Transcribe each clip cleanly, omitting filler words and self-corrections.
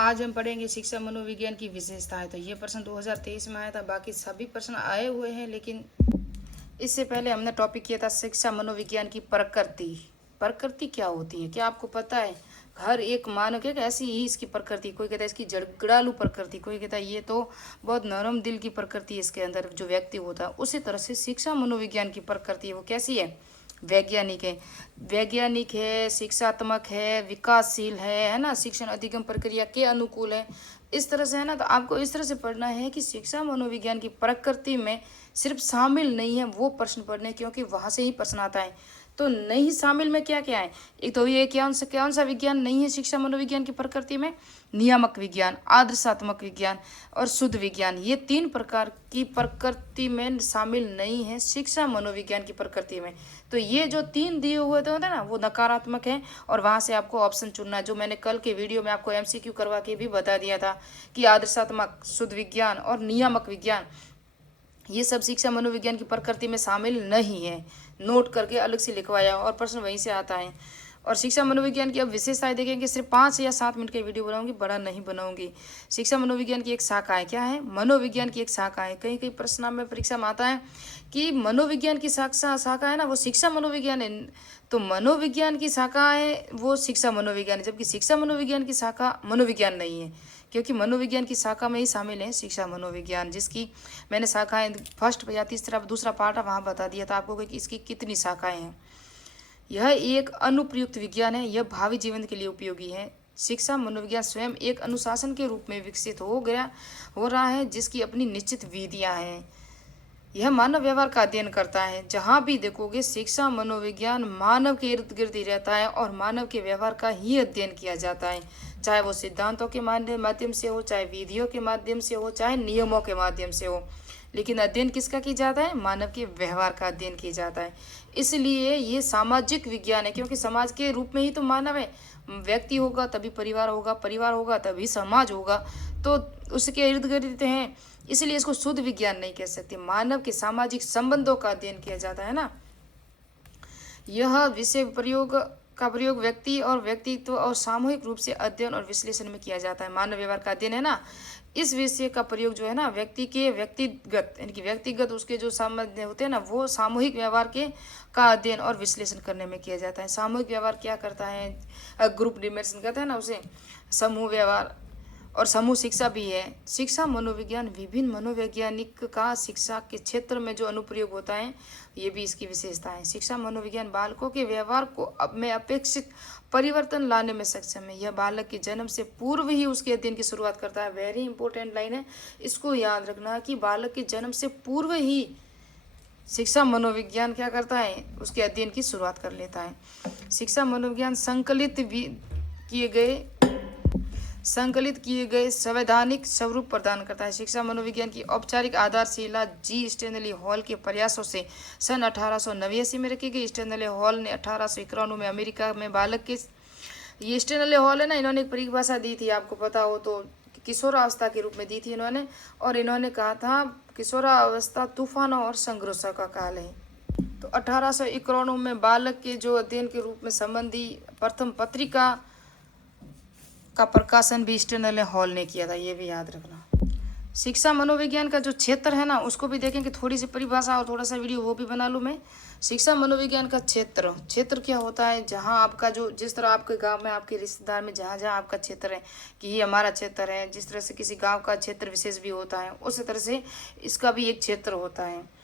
आज हम पढ़ेंगे शिक्षा मनोविज्ञान की विशेषताएं। तो ये प्रश्न 2023 में आया था, बाकी सभी प्रश्न आए हुए हैं, लेकिन इससे पहले हमने टॉपिक किया था शिक्षा मनोविज्ञान की प्रकृति। प्रकृति क्या होती है, क्या आपको पता है? हर एक मानव के ऐसी ही इसकी प्रकृति, कोई कहता है इसकी झगड़ालू प्रकृति, कोई कहता है ये तो बहुत नरम दिल की प्रकृति है इसके अंदर जो व्यक्ति होता है। उसी तरह से शिक्षा मनोविज्ञान की प्रकृति वो कैसी है? वैज्ञानिक है। वैज्ञानिक है, शिक्षात्मक है, विकासशील है ना, शिक्षण अधिगम प्रक्रिया के अनुकूल है। इस तरह से है ना, तो आपको इस तरह से पढ़ना है कि शिक्षा मनोविज्ञान की प्रकृति में सिर्फ शामिल नहीं है वो प्रश्न पढ़ने, क्योंकि वहां से ही प्रश्न आता है। तो नहीं शामिल में क्या क्या है? एक तो ये कौन सा विज्ञान नहीं है शिक्षा मनोविज्ञान की प्रकृति में? नियामक विज्ञान, आदर्शात्मक विज्ञान और शुद्ध विज्ञान, ये तीन प्रकार की प्रकृति में शामिल नहीं है शिक्षा मनोविज्ञान की प्रकृति में। तो ये जो तीन दिए हुए थे ना, वो नकारात्मक है और वहां से आपको ऑप्शन चुनना है, जो मैंने कल के वीडियो में आपको एमसीक्यू करवा के भी बता दिया था कि आदर्शात्मक, शुद्ध विज्ञान और नियामक विज्ञान ये सब शिक्षा मनोविज्ञान की प्रकृति में शामिल नहीं है। नोट करके अलग से लिखवाया और प्रश्न वहीं से आता है। और शिक्षा मनोविज्ञान की अब विशेषताएं देखेंगे, सिर्फ 5 या 7 मिनट के वीडियो बनाऊंगी, बड़ा नहीं बनाऊंगी। शिक्षा मनोविज्ञान की एक शाखा है, क्या है? मनोविज्ञान की एक शाखा है। कहीं कहीं प्रश्न में परीक्षा में आता है कि मनोविज्ञान की शाखा है ना, वो शिक्षा मनोविज्ञान है। तो मनोविज्ञान की शाखा है वो शिक्षा मनोविज्ञान है, जबकि शिक्षा मनोविज्ञान की शाखा मनोविज्ञान नहीं है, क्योंकि मनोविज्ञान की शाखा में ही शामिल है शिक्षा मनोविज्ञान, जिसकी मैंने शाखाएं फर्स्ट या तीसरा दूसरा पार्ट है वहाँ बता दिया था आपको कि इसकी कितनी शाखाएं हैं। यह एक अनुप्रयुक्त विज्ञान है, यह भावी जीवन के लिए उपयोगी है। शिक्षा मनोविज्ञान स्वयं एक अनुशासन के रूप में विकसित हो रहा है, जिसकी अपनी निश्चित विधियां हैं। यह मानव व्यवहार का अध्ययन करता है। जहाँ भी देखोगे शिक्षा मनोविज्ञान मानव के इर्द गिर्द ही रहता है और मानव के व्यवहार का ही अध्ययन किया जाता है, चाहे वो सिद्धांतों के माध्यम से हो, चाहे विधियों के माध्यम से हो, चाहे नियमों के माध्यम से हो, लेकिन अध्ययन किसका किया जाता है? मानव के व्यवहार का अध्ययन किया जाता है। इसलिए ये सामाजिक विज्ञान है, क्योंकि समाज के रूप में ही तो मानव है। व्यक्ति होगा तभी परिवार होगा, परिवार होगा तभी समाज होगा, तो उसके इर्द गिर्द हैं। इसलिए इसको शुद्ध विज्ञान नहीं कह सकते। मानव के सामाजिक संबंधों का अध्ययन किया जाता है ना। यह विषय प्रयोग व्यक्ति और व्यक्तित्व और सामूहिक रूप से अध्ययन और विश्लेषण में किया जाता है। मानव व्यवहार का अध्ययन है ना, इस विषय का प्रयोग जो है ना व्यक्ति के व्यक्तिगत यानी कि व्यक्तिगत उसके जो सामर्थ्य होते हैं ना, वो सामूहिक व्यवहार के का अध्ययन और विश्लेषण करने में किया जाता है। सामूहिक व्यवहार क्या करता है? ग्रुप डिमेंशन कहते हैं ना उसे, समूह व्यवहार और समूह शिक्षा भी है। शिक्षा मनोविज्ञान विभिन्न मनोवैज्ञानिक का शिक्षा के क्षेत्र में जो अनुप्रयोग होता है, ये भी इसकी विशेषता है। शिक्षा मनोविज्ञान बालकों के व्यवहार को अब में अपेक्षित परिवर्तन लाने में सक्षम है। यह बालक के जन्म से पूर्व ही उसके अध्ययन की शुरुआत करता है। वेरी इंपॉर्टेंट लाइन है, इसको याद रखना कि बालक के जन्म से पूर्व ही शिक्षा मनोविज्ञान क्या करता है? उसके अध्ययन की शुरुआत कर लेता है। शिक्षा मनोविज्ञान संकलित किए गए संवैधानिक स्वरूप प्रदान करता है। शिक्षा मनोविज्ञान की औपचारिक आधारशिला जी स्टैनली हॉल के प्रयासों से सन 1889 में रखी गई। स्टैनली हॉल ने 1891 में अमेरिका में बालक के, ये स्टैनली हॉल है ना, इन्होंने एक परिभाषा दी थी, आपको पता हो तो, किशोरावस्था के रूप में दी थी इन्होंने, और इन्होंने कहा था किशोरावस्था तूफानों और संघर्षों का काल है। तो 1891 में बालक के जो अध्ययन के रूप में संबंधी प्रथम पत्रिका का प्रकाशन भी स्टैनली हॉल ने किया था, ये भी याद रखना। शिक्षा मनोविज्ञान का जो क्षेत्र है ना, उसको भी देखेंगे, थोड़ी सी परिभाषा और थोड़ा सा वीडियो वो भी बना लूँ मैं। शिक्षा मनोविज्ञान का क्षेत्र क्या होता है? जहाँ आपका जो, जिस तरह आपके गांव में आपके रिश्तेदार में जहाँ जहाँ आपका क्षेत्र है कि ये हमारा क्षेत्र है, जिस तरह से किसी गांव का क्षेत्र विशेष भी होता है, उसी तरह से इसका भी एक क्षेत्र होता है।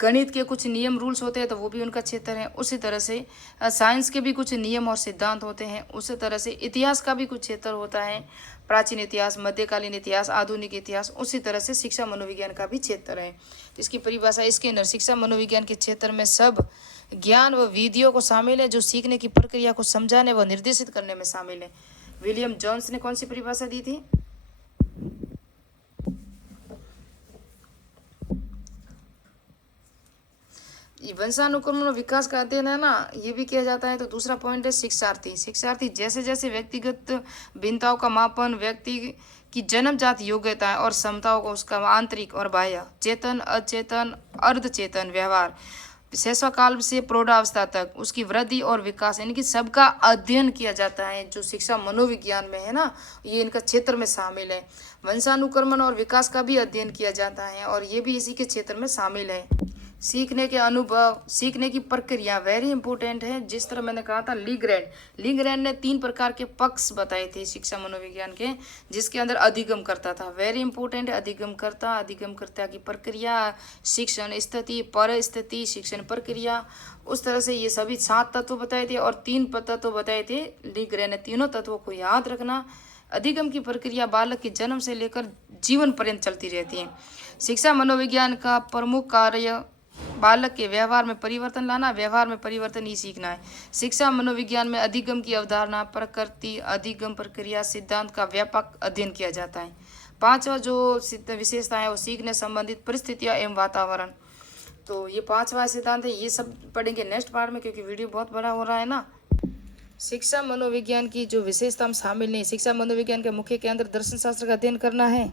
गणित के कुछ नियम रूल्स होते हैं तो वो भी उनका क्षेत्र है। उसी तरह से साइंस के भी कुछ नियम और सिद्धांत होते हैं। उसी तरह से इतिहास का भी कुछ क्षेत्र होता है, प्राचीन इतिहास, मध्यकालीन इतिहास, आधुनिक इतिहास। उसी तरह से शिक्षा मनोविज्ञान का भी क्षेत्र है। तो इसकी परिभाषा इसके अंदर, शिक्षा मनोविज्ञान के क्षेत्र में सब ज्ञान व विधियों को शामिल है जो सीखने की प्रक्रिया को समझाने व निर्देशित करने में शामिल है। विलियम जोन्स ने कौन सी परिभाषा दी थी? वंशानुक्रमण और विकास का अध्ययन है ना, ये भी किया जाता है। तो दूसरा पॉइंट है शिक्षार्थी जैसे जैसे व्यक्तिगत भिन्नताओं का मापन, व्यक्ति की जन्मजात योग्यता और क्षमताओं को उसका आंतरिक और बाह्य, चेतन, अचेतन, अर्धचेतन व्यवहार शैशव काल से प्रौढ़ावस्था तक उसकी वृद्धि और विकास, यानी कि सबका अध्ययन किया जाता है। जो शिक्षा मनोविज्ञान में है ना, ये इनका क्षेत्र में शामिल है। वंशानुक्रमण और विकास का भी अध्ययन किया जाता है और ये भी इसी के क्षेत्र में शामिल है। सीखने के अनुभव, सीखने की प्रक्रिया वेरी इंपॉर्टेंट है। जिस तरह मैंने कहा था लीग्रैंड ने 3 प्रकार के पक्ष बताए थे शिक्षा मनोविज्ञान के, जिसके अंदर अधिगम करता था, वेरी इंपॉर्टेंट है। अधिगम करता की प्रक्रिया, शिक्षण स्थिति, परिस्थिति, शिक्षण प्रक्रिया, उस तरह से ये सभी 7 तत्व बताए थे और 3 तत्व बताए थे लीग्रैंड ने। तीनों तत्वों को याद रखना। अधिगम की प्रक्रिया बालक के जन्म से लेकर जीवन पर्यंत चलती रहती है। शिक्षा मनोविज्ञान का प्रमुख कार्य बालक के व्यवहार में परिवर्तन लाना, व्यवहार में परिवर्तन ही सीखना है। शिक्षा मनोविज्ञान में अधिगम की अवधारणा, प्रकृति, अधिगम प्रक्रिया, सिद्धांत का व्यापक अध्ययन किया जाता है। 5वां जो विशेषता है वो सीखने संबंधित परिस्थितियां एवं वातावरण। तो ये 5वां सिद्धांत है, ये सब पढ़ेंगे नेक्स्ट पार्ट में, क्योंकि वीडियो बहुत बड़ा हो रहा है ना। शिक्षा मनोविज्ञान की जो विशेषता हम शामिल नहीं। शिक्षा मनोविज्ञान के मुख्य केंद्र दर्शन शास्त्र का अध्ययन करना है,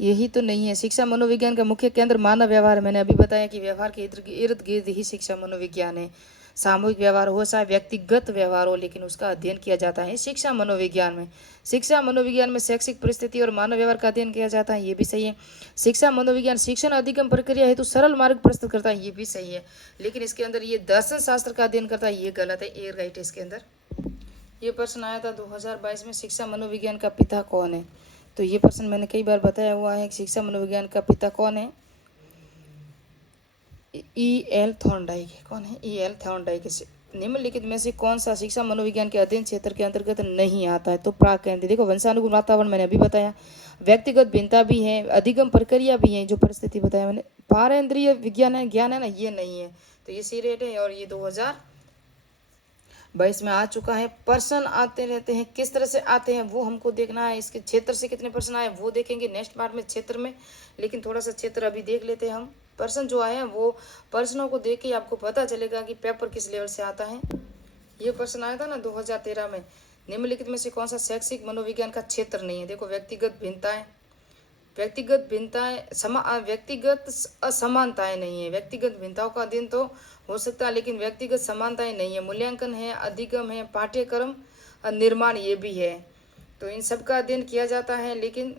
यही तो नहीं है। शिक्षा मनोविज्ञान का मुख्य केंद्र मानव व्यवहार है। मैंने अभी बताया कि व्यवहार के इर्द गिर्द ही शिक्षा मनोविज्ञान है। सामूहिक व्यवहार हो चाहे व्यक्तिगत व्यवहार हो, लेकिन उसका अध्ययन किया जाता है शिक्षा मनोविज्ञान में। शिक्षा मनोविज्ञान में शैक्षिक परिस्थिति और मानव व्यवहार का अध्ययन किया जाता है, ये भी सही है। शिक्षा मनोविज्ञान शिक्षण अधिगम प्रक्रिया हेतु सरल मार्ग प्रस्तुत करता है, ये भी सही है। लेकिन इसके अंदर ये दर्शन शास्त्र का अध्ययन करता है, ये गलत है, ए राइट है इसके अंदर। ये प्रश्न आया था 2022 में, शिक्षा मनोविज्ञान का पिता कौन है। तो ये प्रश्न मैंने कई बार बताया हुआ है। शिक्षा मनोविज्ञान का पिता कौन है? E.L. थॉर्नडाइक। कौन है? E.L. थॉर्नडाइक। निम्नलिखित में से कौन सा शिक्षा मनोविज्ञान के अध्ययन क्षेत्र के अंतर्गत नहीं आता है? तो प्राकेंद्रिक। देखो वंशानुकूल वातावरण मैंने अभी बताया, व्यक्तिगत भिन्नता भी है, अधिगम प्रक्रिया भी है, जो परिस्थिति बताया मैंने, पारेंद्रिय विज्ञान है, ज्ञान है ना, ये नहीं है। तो ये सी रेट है और ये 2022 में आ चुका है। प्रश्न आते रहते हैं, किस तरह से आते हैं वो हमको देखना है। इसके क्षेत्र से कितने प्रश्न आए वो देखेंगे नेक्स्ट पार्ट में क्षेत्र में, लेकिन थोड़ा सा क्षेत्र अभी देख लेते हैं हम। प्रश्न जो आए हैं वो प्रश्नों को देख के आपको पता चलेगा कि पेपर किस लेवल से आता है। ये प्रश्न आया था ना 2013 में, निम्नलिखित में से कौन सा शैक्षिक मनोविज्ञान का क्षेत्र नहीं है? देखो व्यक्तिगत व्यक्तिगत असमानताएं नहीं है। व्यक्तिगत भिन्नताओं का अध्ययन तो हो सकता है, लेकिन व्यक्तिगत समानताएं नहीं है। मूल्यांकन है, अधिगम है, पाठ्यक्रम निर्माण ये भी है। तो इन सब का अध्ययन किया जाता है, लेकिन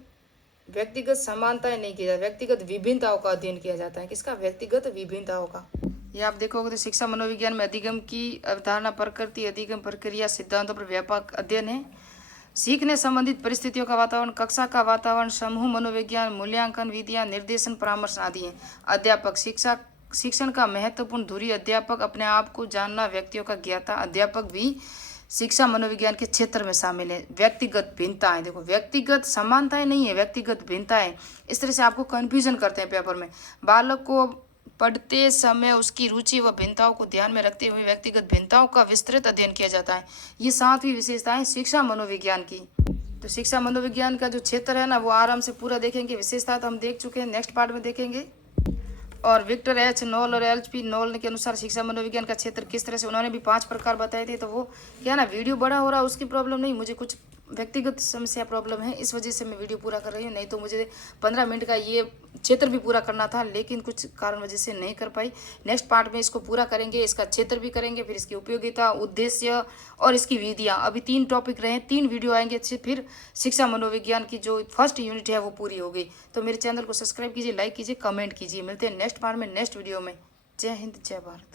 व्यक्तिगत समानताएं नहीं किया जाता। व्यक्तिगत विभिन्नताओं का अध्ययन किया जाता है। किसका? व्यक्तिगत विभिन्नताओं का। ये आप देखोगे तो शिक्षा मनोविज्ञान में अधिगम की अवधारणा, प्रकृति, अधिगम प्रक्रिया, सिद्धांतों पर व्यापक अध्ययन है। सीखने संबंधित परिस्थितियों का वातावरण, कक्षा का वातावरण, समूह मनोविज्ञान, मूल्यांकन विधियां, निर्देशन, परामर्श आदि है। अध्यापक, शिक्षण का महत्वपूर्ण धुरी अध्यापक, अपने आप को जानना, व्यक्तियों का ज्ञाता, अध्यापक भी शिक्षा मनोविज्ञान के क्षेत्र में शामिल है। व्यक्तिगत भिन्नताएं, देखो व्यक्तिगत समानताएं नहीं है, व्यक्तिगत भिन्नताएं। इस तरह से आपको कंफ्यूजन करते हैं पेपर में। बालक को पढ़ते समय उसकी रुचि व भिन्नताओं को ध्यान में रखते हुए व्यक्तिगत भिन्नताओं का विस्तृत अध्ययन किया जाता है। ये 7वीं विशेषता है शिक्षा मनोविज्ञान की। तो शिक्षा मनोविज्ञान का जो क्षेत्र है ना, वो आराम से पूरा देखेंगे। विशेषता तो हम देख चुके हैं, नेक्स्ट पार्ट में देखेंगे। और विक्टर एच नॉल और एच.पी. नॉल के अनुसार शिक्षा मनोविज्ञान का क्षेत्र किस तरह से, उन्होंने भी 5 प्रकार बताए थे। तो वो क्या ना, वीडियो बड़ा हो रहा है उसकी प्रॉब्लम नहीं, मुझे कुछ व्यक्तिगत समस्या प्रॉब्लम है, इस वजह से मैं वीडियो पूरा कर रही हूँ। नहीं तो मुझे 15 मिनट का ये क्षेत्र भी पूरा करना था, लेकिन कुछ कारण वजह से नहीं कर पाई। नेक्स्ट पार्ट में इसको पूरा करेंगे, इसका क्षेत्र भी करेंगे, फिर इसकी उपयोगिता, उद्देश्य और इसकी विधियाँ। अभी 3 टॉपिक रहे, 3 वीडियो आएंगे, फिर शिक्षा मनोविज्ञान की जो फर्स्ट यूनिट है वो पूरी हो गई। तो मेरे चैनल को सब्सक्राइब कीजिए, लाइक कीजिए, कमेंट कीजिए। मिलते हैं नेक्स्ट पार्ट में, नेक्स्ट वीडियो में। जय हिंद, जय भारत।